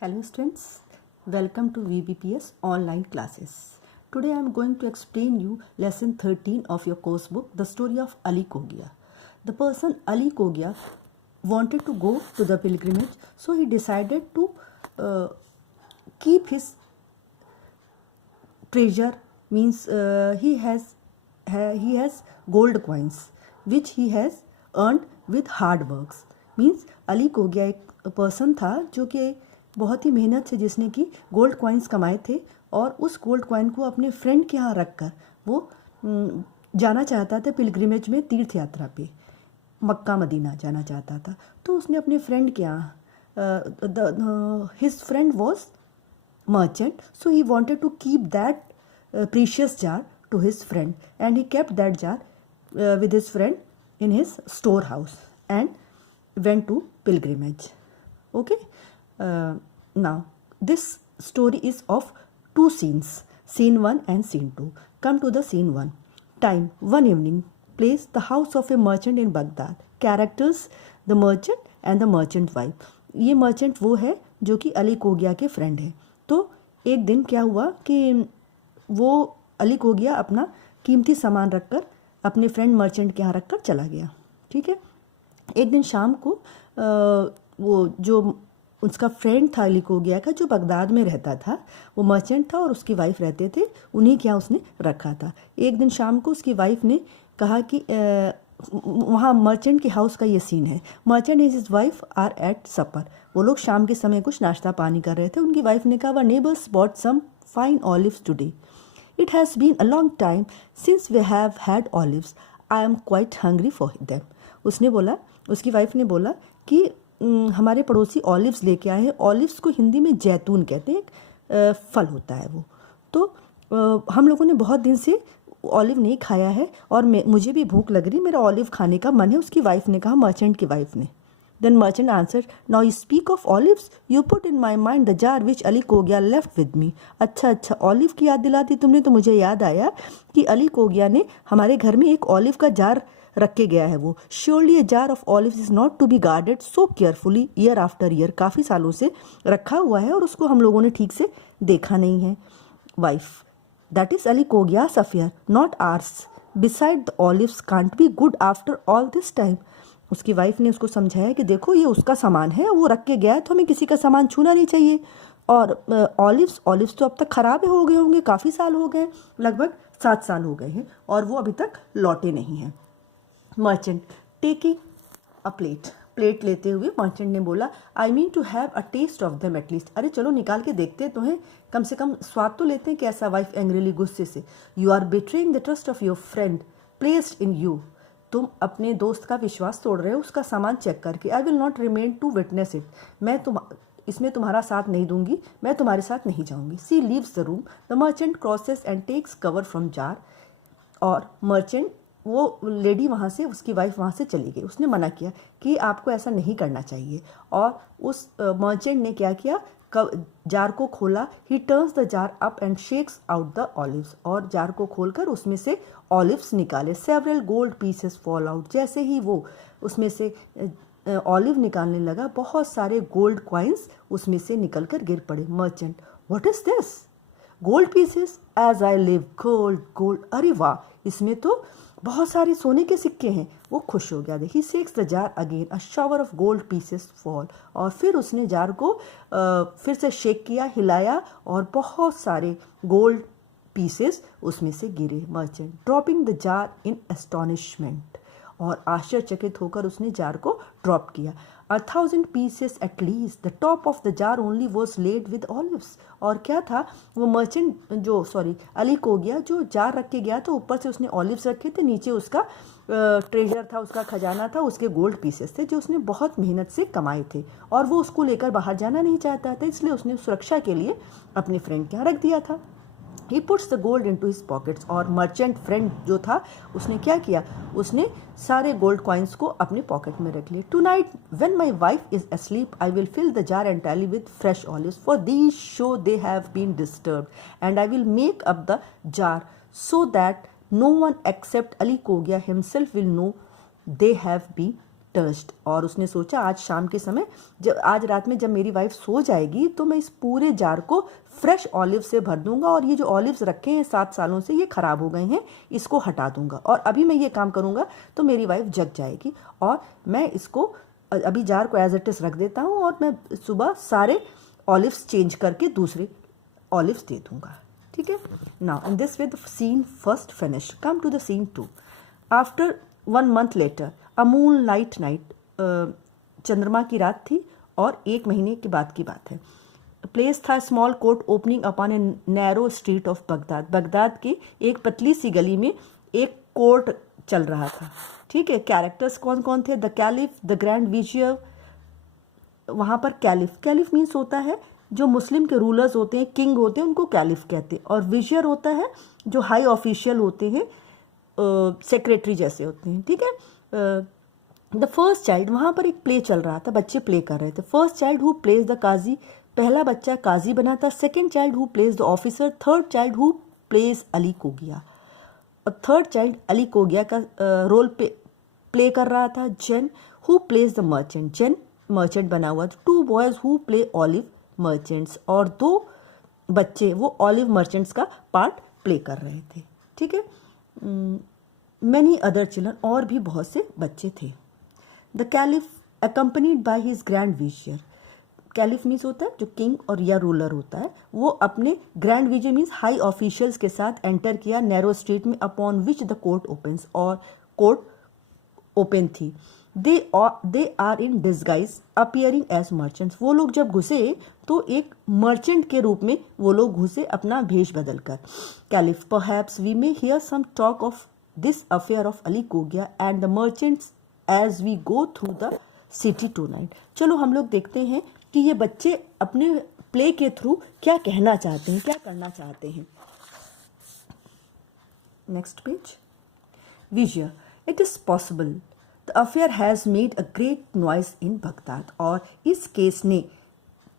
Hello students, welcome to VBPS online classes. Today I am going to explain you lesson 13 of your course book, The Story of Ali Kogia. The person Ali Kogia wanted to go to the pilgrimage, so he decided to keep his treasure. Means he has gold coins which he has earned with hard works. Means Ali Cogia एक person था जो कि बहुत ही मेहनत से जिसने कि gold coins कमाए थे और उस गोल्ड कॉइन को अपने फ्रेंड के यहाँ रख कर वो जाना चाहता था पिलग्रिमेज में, तीर्थ यात्रा पे मक्का मदीना जाना चाहता था। तो उसने अपने फ्रेंड के यहाँ his friend was merchant, so he wanted to keep that precious jar to his friend, and he kept that jar with his friend in his storehouse and went to pilgrimage. Okay, now this story is of two scenes, scene 1 and scene 2. Come to the scene 1. Time: one evening. Place: the house of a merchant in Baghdad. Characters: the merchant and the merchant wife. ये merchant वो है जो कि अली कोगिया के friend है। तो एक दिन क्या हुआ कि वो अली कोगिया अपना कीमती सामान रखकर अपने फ्रेंड मर्चेंट के यहाँ रखकर चला गया। ठीक है, एक दिन शाम को वो जो उसका फ्रेंड था अली कोगिया का, जो बगदाद में रहता था, वो मर्चेंट था और उसकी वाइफ रहते थे, उन्हीं के यहाँ उसने रखा था। एक दिन शाम को उसकी वाइफ ने कहा कि वहाँ मर्चेंट के हाउस का ये सीन है। Merchant and his wife are at supper. वो लोग शाम के समय कुछ नाश्ता पानी कर रहे थे। उनकी वाइफ ने कहा, our neighbours bought some fine olives today. It has been a long time since we have had olives. I am quite hungry for them. उसने बोला, उसकी वाइफ ने बोला कि हमारे पड़ोसी ऑलिव्स लेके आए हैं। ऑलिव्स को हिंदी में जैतून कहते हैं, एक फल होता है वो। तो हम लोगों ने बहुत दिन से ऑलिव नहीं खाया है और मुझे भी भूख लग रही, मेरा ऑलिव खाने का मन है। उसकी वाइफ ने कहा, मर्चेंट की वाइफ ने। Then merchant answer, now you speak of olives, you put in my mind the jar which Ali Cogia left with me. अच्छा, ऑलिव की याद दिला दी तुमने, तो मुझे याद आया कि अली कोगिया ने हमारे घर में एक ऑलिव का जार रख के गया है वो। Surely a jar of olives is not to be guarded so carefully year after year. काफ़ी सालों से रखा हुआ है और उसको हम लोगों ने ठीक से देखा नहीं है। Wife, that is Ali Kogia's affair, not ours. Beside, the olives can't be good after all this time. उसकी वाइफ ने उसको समझाया कि देखो ये उसका सामान है, वो रख के गया है, तो हमें किसी का सामान छूना नहीं चाहिए। और ऑलिव्स तो अब तक खराब हो गए होंगे, काफ़ी साल हो गए, लगभग 7 साल हो गए हैं और वो अभी तक लौटे नहीं हैं। मर्चेंट टेकिंग अ प्लेट लेते हुए मर्चेंट ने बोला, I mean to have a taste of them at least. अरे चलो निकाल के देखते तो हैं, कम से कम स्वाद तो लेते हैं कैसा। वाइफ एंग्रीली, गुस्से से, you are betraying the trust of your friend placed in you. तुम अपने दोस्त का विश्वास तोड़ रहे हो उसका सामान चेक करके। I will not remain to witness it. मैं इसमें तुम्हारा साथ नहीं दूंगी, मैं तुम्हारे साथ नहीं जाऊंगी। She leaves the room. The merchant crosses and takes cover from jar. और मर्चेंट, वो लेडी वहाँ से, उसकी वाइफ वहाँ से चली गई। उसने मना किया कि आपको ऐसा नहीं करना चाहिए। और उस मर्चेंट ने क्या किया, जार को खोला। ही turns the jar up and shakes out the olives. और जार को खोलकर उसमें से ऑलिव्स निकाले। Several gold pieces fall out. जैसे ही वो उसमें से ऑलिव निकालने लगा, बहुत सारे गोल्ड कॉइन्स उसमें से निकल कर गिर पड़े। Merchant, what is this? Gold pieces, as I live, gold. अरे वाह, इसमें तो बहुत सारे सोने के सिक्के हैं। वो खुश हो गया। देखिए, sex the jar again, a shower of gold pieces fall. और फिर उसने जार को फिर से शेक किया, हिलाया और बहुत सारे गोल्ड पीसेस उसमें से गिरे। Merchant dropping the jar in astonishment. और आश्चर्यचकित होकर उसने जार को ड्रॉप किया। 1,000 pieces at least, the top of the jar only was laid with olives. और क्या था वो मर्चेंट अली कोगिया जो जार रख के गया था, ऊपर से उसने ऑलिव्स रखे थे, नीचे उसका ट्रेजर था, उसका खजाना था, उसके गोल्ड पीसेस थे जो उसने बहुत मेहनत से कमाए थे। और वो उसको लेकर बाहर जाना नहीं चाहता था, इसलिए उसने सुरक्षा के लिए अपने फ्रेंड के यहाँ रख दिया था। He puts the gold into his pockets. और मर्चेंट फ्रेंड जो था उसने क्या किया, उसने सारे गोल्ड कॉइन्स को अपने पॉकेट में रख लिए। Tonight when my wife is asleep, I will fill the jar entirely with fresh olives, for these show they have been disturbed, and I will make up the jar so that no one except Ali Kogia himself will know they have been टस्ट, और उसने सोचा आज शाम के समय, आज रात में जब मेरी वाइफ सो जाएगी तो मैं इस पूरे जार को फ्रेश ऑलिव से भर दूंगा, और ये जो ऑलिव्स रखे हैं 7 सालों से ये ख़राब हो गए हैं, इसको हटा दूंगा, और अभी मैं ये काम करूंगा तो मेरी वाइफ जग जाएगी, और मैं इसको अभी जार को एज इट इज़ रख देता हूँ, और मैं सुबह सारे ऑलिव्स चेंज करके दूसरे ऑलिव्स दे दूंगा। ठीक है। Now in this way the scene first finish. Come to the scene 2। After 1 month later, a moonlight night, चंद्रमा की रात थी और 1 महीने के बाद की बात है। प्लेस था small court opening upon a narrow street of Baghdad. Baghdad की एक पतली सी गली में एक कोर्ट चल रहा था। ठीक है। कैरेक्टर्स कौन कौन थे? The caliph, the grand vizier. वहाँ पर कैलिफ मीन्स होता है जो मुस्लिम के रूलर्स होते हैं, किंग होते हैं, उनको कैलिफ कहते हैं, और विजियर होता है जो हाई ऑफिशियल होते हैं, सेक्रेटरी जैसे होते हैं। ठीक है। द फर्स्ट चाइल्ड, वहाँ पर एक प्ले चल रहा था, बच्चे प्ले कर रहे थे। First child who plays the kazi, पहला बच्चा काजी बना था। Second child who plays the officer. Third child who plays Ali Cogia, और थर्ड चाइल्ड अली कोगिया का रोल प्ले कर रहा था। Zane who plays the merchant, Zane merchant बना हुआ था। 2 boys who play olive merchants, और 2 बच्चे वो ऑलिव मर्चेंट्स का पार्ट प्ले कर रहे थे। ठीक है। मैनी अदर चिल्ड्रन, और भी बहुत से बच्चे थे। The caliph accompanied by his grand vizier. Caliph means होता है जो किंग और या रूलर होता है, वो अपने grand vizier means high officials के साथ एंटर किया नैरो स्ट्रीट में, upon which the court opens, और कोर्ट ओपन थी। They are in disguise appearing as merchants. वो लोग जब घुसे तो एक मर्चेंट के रूप में वो लोग घुसे, अपना भेष बदल कर। Caliph, perhaps we may hear some talk of this affair of Ali Cogia and the merchants as we go through the city tonight. चलो हम लोग देखते हैं कि ये बच्चे अपने प्ले के थ्रू क्या कहना चाहते हैं, क्या करना चाहते हैं। Next page. Vizier, it is possible the affair has made a great noise in Baghdad. और इस केस ने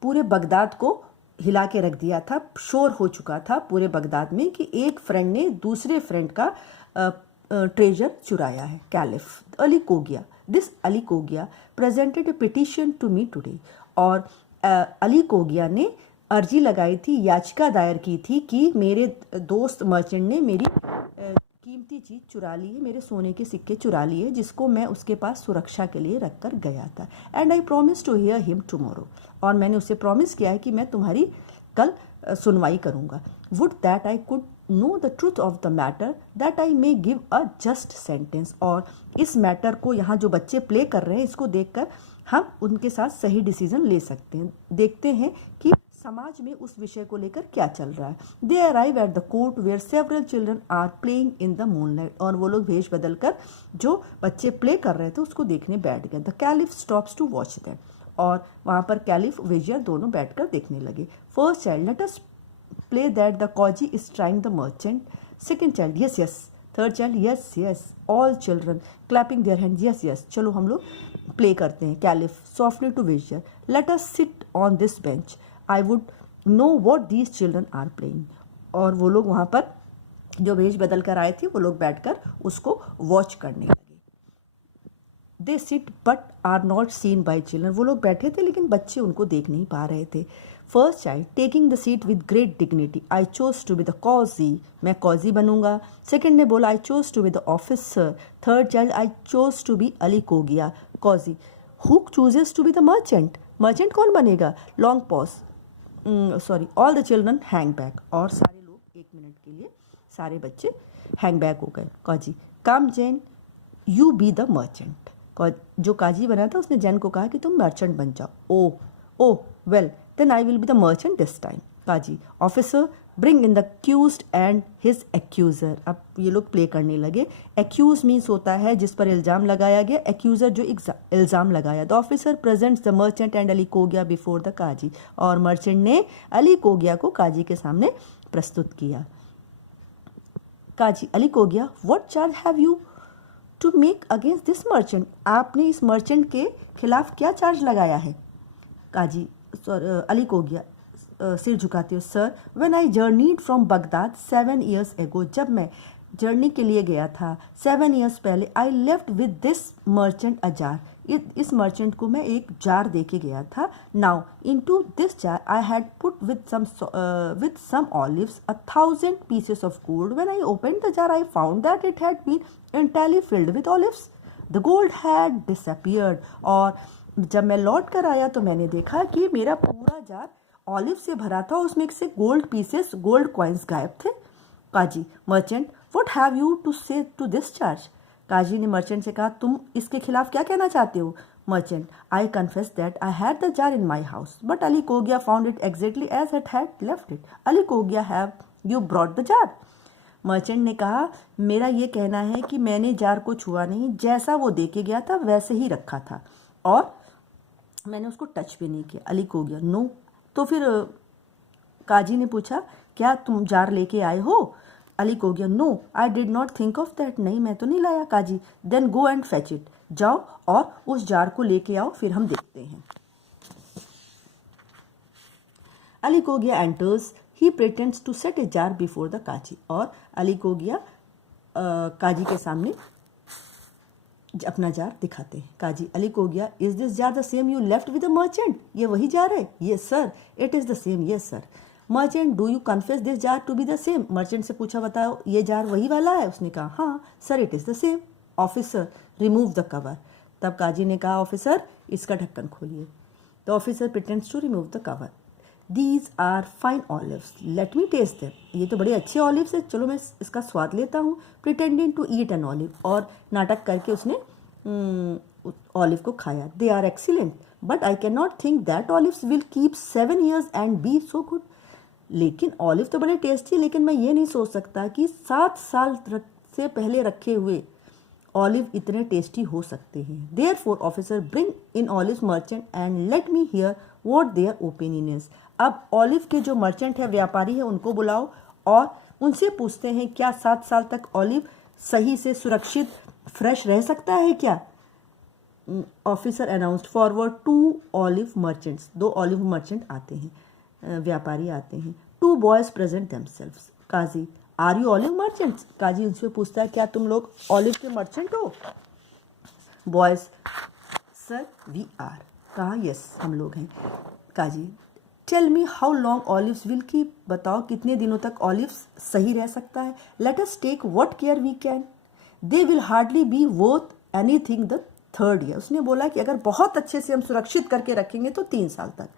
पूरे बगदाद को हिला के रख दिया था, शोर हो चुका था पूरे बगदाद में कि एक फ्रेंड ने दूसरे फ्रेंड का ट्रेजर चुराया है। Caliph, Ali Cogia, this Ali Cogia presented a petition to me today. और अली कोगिया ने अर्जी लगाई थी, याचिका दायर की थी कि मेरे दोस्त मर्चेंट ने मेरी कीमती चीज़ चुरा ली है, मेरे सोने के सिक्के चुरा लिए, जिसको मैं उसके पास सुरक्षा के लिए रख कर गया था। And I promise to hear him tomorrow, और मैंने उसे प्रॉमिस किया है कि मैं तुम्हारी कल सुनवाई करूँगा। Would that I could know the truth of the matter that I may give a just sentence. और इस मैटर को यहाँ जो बच्चे प्ले कर रहे हैं इसको देखकर हम उनके साथ सही डिसीजन ले सकते हैं। देखते हैं कि समाज में उस विषय को लेकर क्या चल रहा है। They arrive at the court where several children are playing in the moonlight. और वो लोग भेष बदल कर जो बच्चे प्ले कर रहे थे उसको देखने बैठ गए। The caliph stops to watch them. और वहाँ पर कैलिफ विजियर दोनों बैठकर देखने लगे। First child, let us play that the Qazi is trying the merchant. Second child, yes yes. Third child, yes yes. All children clapping their hands, yes yes. चलो हम लोग प्ले करते हैं। Caliph softly to vizier, let us sit on this bench. I would know what these children are playing. और वो लोग वहाँ पर जो भेष बदल कर आए थे वो लोग बैठकर उसको वॉच करने लगे। They sit but are not seen by children. वो लोग बैठे थे लेकिन बच्चे उनको देख नहीं पा रहे थे। First child, taking the seat with great dignity, I chose to be the kazi, मैं कॉजी बनूंगा। सेकेंड ने बोला I chose to be the officer. Third child, I chose to be Ali Cogia, kazi. Who chooses to be the merchant, merchant कौन बनेगा? Long pause, sorry, all the children hang back. और सारे लोग 1 minute के लिए सारे बच्चे hang back हो गए। Kazi, come Zane, you be the merchant. जो काजी बना था उसने जैन को कहा कि तुम मर्चेंट बन जाओ। Oh well then I will be the merchant this time. Kazi, officer, bring in the accused and his accuser. अब ये लोग प्ले करने लगे। एक्यूज मीन्स होता है जिस पर इल्ज़ाम लगाया गया, एक्यूजर जो इल्ज़ाम लगाया। The officer presents the merchant and Ali Cogia before the kazi. और मर्चेंट ने अली कोगिया को काजी के सामने प्रस्तुत किया। Kazi, Ali Cogia, what charge have you to make against this merchant. आपने इस मर्चेंट के खिलाफ क्या चार्ज लगाया है? काजी, अली कोगिया सिर झुकाते हो, sir when I journeyed from Baghdad 7 years ago, जब मैं जर्नी के लिए गया था 7 years पहले। I left with this merchant a jar, इस मर्चेंट को मैं एक जार दे के गया था। Now into this jar I had put with some olives 1,000 pieces of gold. When I opened the jar I found that it had been entirely filled with olives. The gold had disappeared. और जब मैं लौट कर आया तो मैंने देखा कि मेरा पूरा जार ऑलिव से भरा था, उसमें से गोल्ड पीसेस, गोल्ड कॉइन्स गायब थे। Kazi merchant, what have you to say to this charge? काजी ने मर्चेंट से कहा, तुम इसके खिलाफ क्या कहना चाहते हो? Merchant, I confess that I had the jar in my house but Ali Cogia found it exactly as it had left it. Ali Cogia, have you brought the jar? Merchant ने कहा, मेरा ये कहना है कि मैंने जार को छुआ नहीं, जैसा वो दे के गया था वैसे ही रखा था और मैंने उसको टच भी नहीं किया। Ali Cogia, no. तो फिर काजी ने पूछा, क्या तुम जार लेके आए हो? Ali Cogia, no I did not think of that, नहीं मैं तो नहीं लाया। Kazi, then go and fetch it, जाओ और उस जार को लेके आओ, फिर हम देखते हैं। Ali Cogia enters, he pretends to set a jar before the kazi, और अली कोगिया काजी के सामने अपना जार दिखाते हैं। Kazi, Ali Cogia, is this jar the same you left with the merchant? ये वही जार है? Yes sir, it is the same. Yes sir. Merchant, do you confess this jar to be the same? Merchant से पूछा, बताओ ये jar वही वाला है? उसने कहा, हाँ sir, it is the same. Officer, remove the cover. तब काजी ने कहा, ऑफिसर इसका ढक्कन खोलिए। तो officer pretends to remove the cover. These are fine olives, let me taste them. ये तो बड़े अच्छे ऑलिव्स है, चलो मैं इसका स्वाद लेता हूँ। Pretending to eat an olive, और नाटक करके उसने ऑलिव को खाया। They are excellent but I can not think that olives will keep 7 years and be so good. लेकिन ऑलिव तो बड़े टेस्टी, लेकिन मैं ये नहीं सोच सकता कि 7 साल से पहले रखे हुए ऑलिव इतने टेस्टी हो सकते हैं। Therefore officer, bring in olive merchant and let me here what their opinion is. अब ऑलिव के जो मर्चेंट है, व्यापारी है, उनको बुलाओ और उनसे पूछते हैं क्या 7 साल तक ऑलिव सही से सुरक्षित फ्रेश रह सकता है क्या? Officer announced, forward 2 olive merchants. 2 olive merchant आते हैं, व्यापारी आते हैं। 2 boys present themselves. Kazi, are you olive merchants? काजी उनसे पूछता है, क्या तुम लोग ऑलिव के मर्चेंट हो? Boys, sir we are. कहा, यस हम लोग हैं। Kazi, tell me how long olives will keep? बताओ कितने दिनों तक ऑलिव्स सही रह सकता है? Let us take what care we can, they will hardly be worth anything the 3rd year। उसने बोला कि अगर बहुत अच्छे से हम सुरक्षित करके रखेंगे तो 3 साल तक।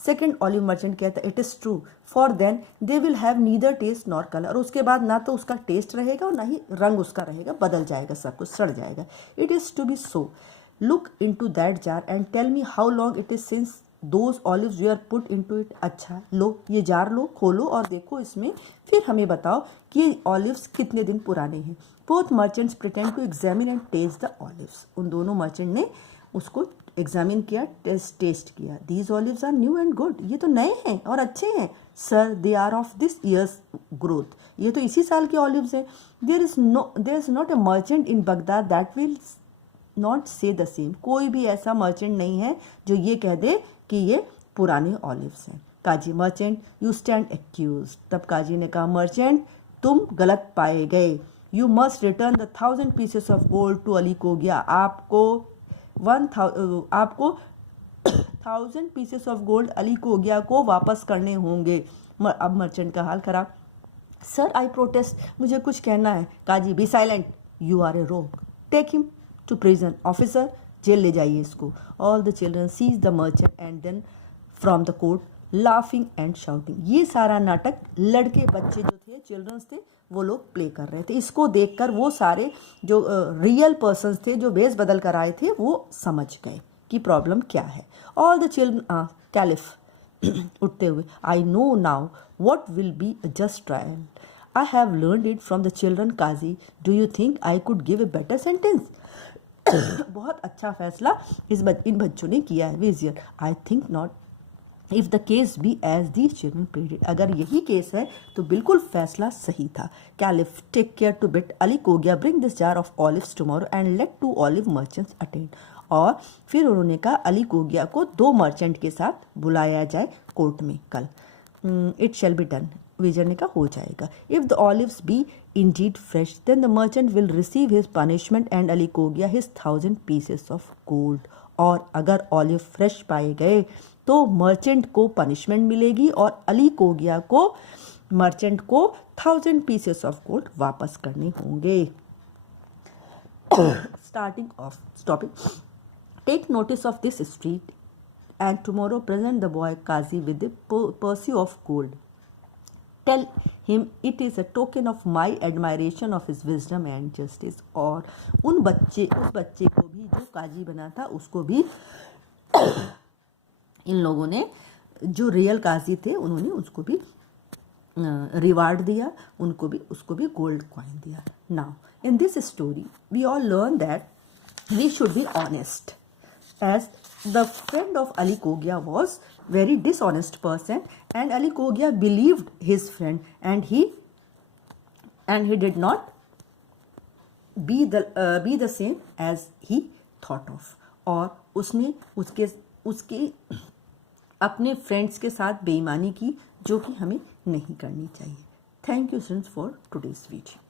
सेकेंड ऑलिव मर्चेंट कहता है, it is true, for then they will have neither taste nor colour. और उसके बाद ना तो उसका टेस्ट रहेगा और ना ही रंग उसका रहेगा, बदल जाएगा, सब कुछ सड़ जाएगा। It is to be so, look into that jar and tell me how long it is since those olives we are put into it. अच्छा, लो ये जार लो, खोलो और देखो इसमें, फिर हमें बताओ कि ये ऑलिव्स कितने दिन पुराने हैं। Both merchants pretend to examine and taste the olives. उन दोनों मर्चेंट ने उसको एग्जामिन किया, टेस्ट किया। These olives are new and good, ये तो नए हैं और अच्छे हैं। Sir, they are of this year's growth, ये तो इसी साल के ऑलिव्स हैं। There is not a merchant in Baghdad that will not say the same. कोई भी ऐसा मर्चेंट नहीं है जो ये कह दे कि ये पुराने ऑलिव्स हैं। Kazi, merchant you stand accuse. तब काजी ने कहा, मर्चेंट तुम गलत पाए गए। You must return the 1000 pieces of gold to Ali Cogia. आपको 1000 pieces ऑफ गोल्ड अली कोगिया को वापस करने होंगे। अब मर्चेंट का हाल खराब। सर आई प्रोटेस्ट, मुझे कुछ कहना है। काजी, be silent, you are a rogue, take him to prison. Officer, jail ले जाइए इसको। All the children seize the merchant and then from the court laughing and shouting. ये सारा नाटक लड़के बच्चे जो थे, चिल्ड्रंस थे, वो लोग प्ले कर रहे थे। इसको देखकर वो सारे जो रियल पर्सन्स थे, जो बेस बदल कर आए थे, वो समझ गए कि प्रॉब्लम क्या है। ऑल द चिल्ड्रन, कैलिफ उठते हुए, I know now what will be a just trial. I have learned it from the children. Kazi, do you think I could give a better sentence? बहुत अच्छा फैसला इन बच्चों ने किया है। Vizier, I think not, if the case be as these children played it. अगर यही केस है तो बिल्कुल फैसला सही था। Caliph, take care to bid Ali Cogia, bring this jar of olives tomorrow and let 2 olive merchants attend. और फिर उन्होंने कहा अली कोगिया को 2 मर्चेंट के साथ बुलाया जाए कोर्ट में कल। It shall be done. विजरने का हो जाएगा. If the olives be indeed fresh, then the merchant will receive his punishment and Ali Kogia his 1,000 pieces of gold. और अगर ऑलिव फ्रेश पाए गए तो मर्चेंट को पनिशमेंट मिलेगी और अली कोगिया को मर्चेंट को 1,000 पीसेस ऑफ गोल्ड वापस करने होंगे. Starting of topic. Take notice of this street and tomorrow present the boy Kazi with the purse of gold. Tell him it is a token of my admiration of his wisdom and justice. और उस बच्चे को भी जो काजी बना था उसको भी इन लोगों ने जो रियल काजी थे उन्होंने उसको भी रिवार्ड दिया, उसको भी गोल्ड कॉइन दिया. Now in this story we all learn that we should be honest, as the friend of Ali Kogia was very dishonest person and Ali Kogia believed his friend and he did not be the same as he thought of. और उसने उसके अपने friends के साथ बेईमानी की जो कि हमें नहीं करनी चाहिए. Thank you students for today's video.